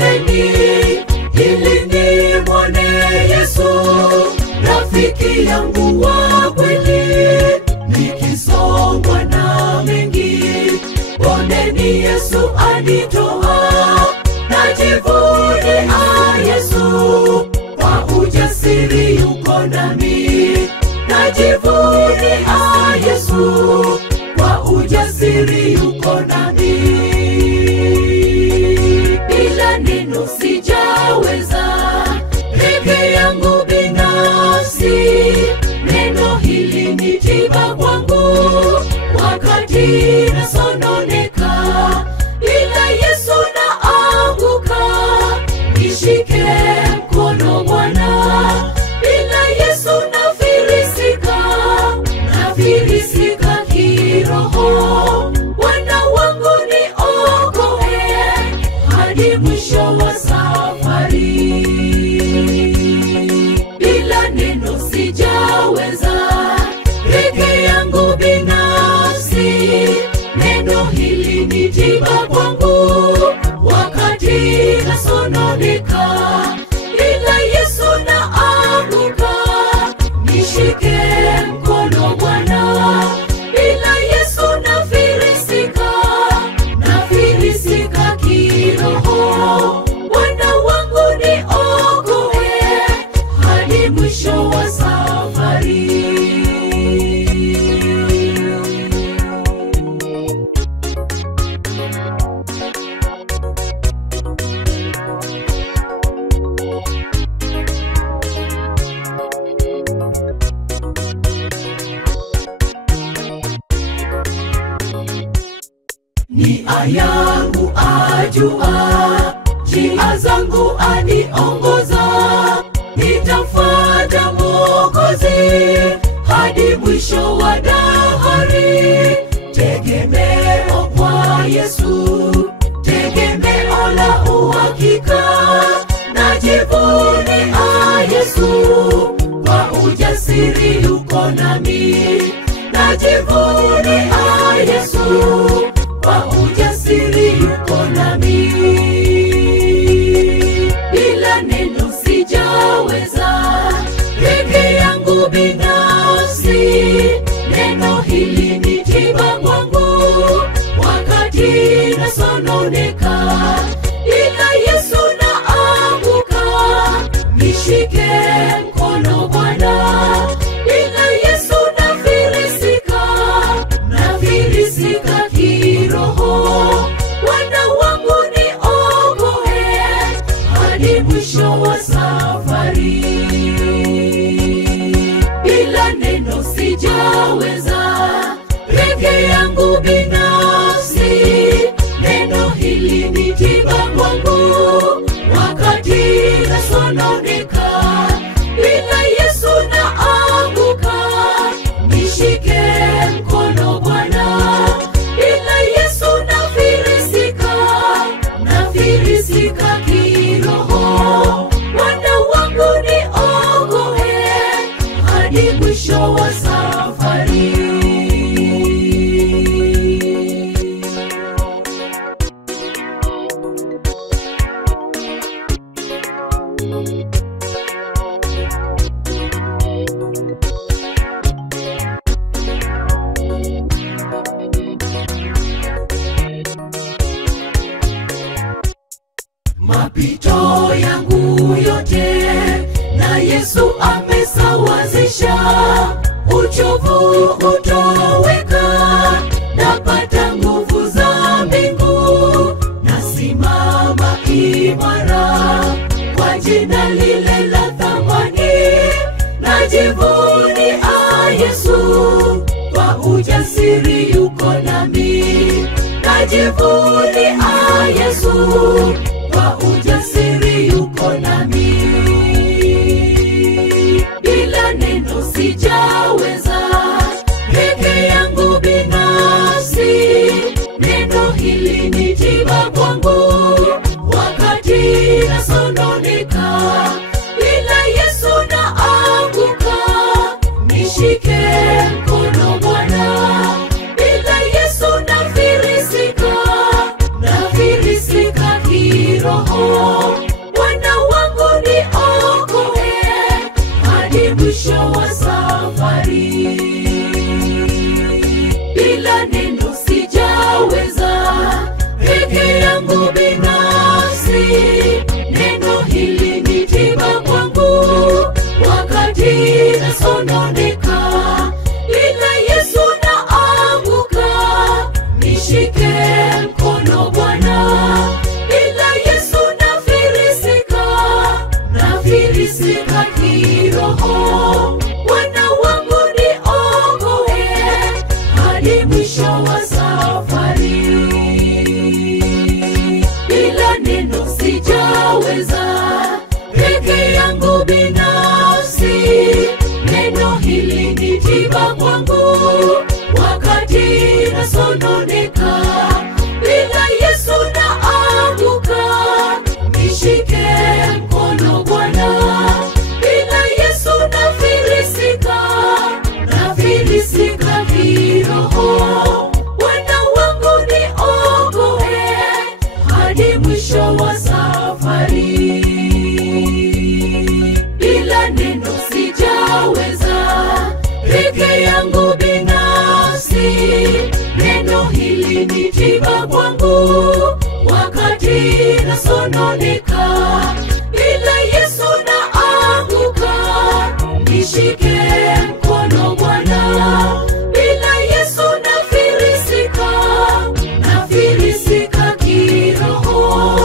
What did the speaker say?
foleni ili nimwone Yesu, rafiki yangu wa kweli. Nikisongwa na mengi, bondeni Yesu anitoa. Najivunia Yesu, kwa ujasiri yuko nami. Najivunia Yesu, kwa ujasiri yuko nami. Bila neno sijaweza, peke yangu binafsi. Neno hili ni tiba kwangu wakati nasononeka. Bila Yesu naanguka, nishike mkono Bwana. Bila Yesu nafirisika, nafirisika kiroho. Bwana wangu niokoe hadi mwisho wa safari. Bila neno sijaweza, peke yangu binafsi. Neno hili ni tiba kwangu wakati nasononeka. Bila Yesu naanguka, nishike mkono Bwana. Bila Yesu nafirisika, nafirisika kiroho. Bwana wangu niokoe hadi mwisho wa safari. Nia yangu ajua, njia zangu aniongoza. Nitafuata Mwokozi hadi mwisho wa dahari. Tegemeo kwa Yesu, tegemeo la uhakika. Najivunia Yesu, kwa ujasiri yuko nami. Najivunia Yesu, kwa ujasiri yuko nami. Bila neno sijaweza, peke yangu binafsi. Neno hili ni tiba kwangu wakati nasononeka. Bila Yesu naanguka, nishike mkono Bwana. Bila Yesu nafirisika, nafirisika kiroho. Bwana wangu niokoe hadi mwisho wa safari. Bila neno sijaweza, peke yangu binafsi. Neno hili ni tiba kwangu wakati nasononeka. Bila Yesu naanguka, nishike mkono Bwana. Bila Yesu nafirisika, nafirisika kiroho. Bwana wangu niokoe hadi mwisho wa safari. Mapito yangu yote na Yesu amesawazisha. Uchovu utoweka, napata nguvu za mbingu. Nasimama imara kwa jina lile la thamani. Najivunia Yesu, kwa ujasiri yuko nami. Najivunia Yesu, kwa ujasiri yuko nami. Bila neno sijaweza, peke yangu binafsi. Neno hili ni tiba kwangu wakati nasononeka. Bila Yesu naanguka, nishike mkono Bwana. Bila Yesu nafirisika, nafirisika hadi mwisho wa safari. Bila neno sijaweza, peke yangu binafsi. Neno hili ni tiba kwangu wakati nasononeka. Bila Yesu naanguka, nishike mkono Bwana. Bila Yesu nafirisika kiroho.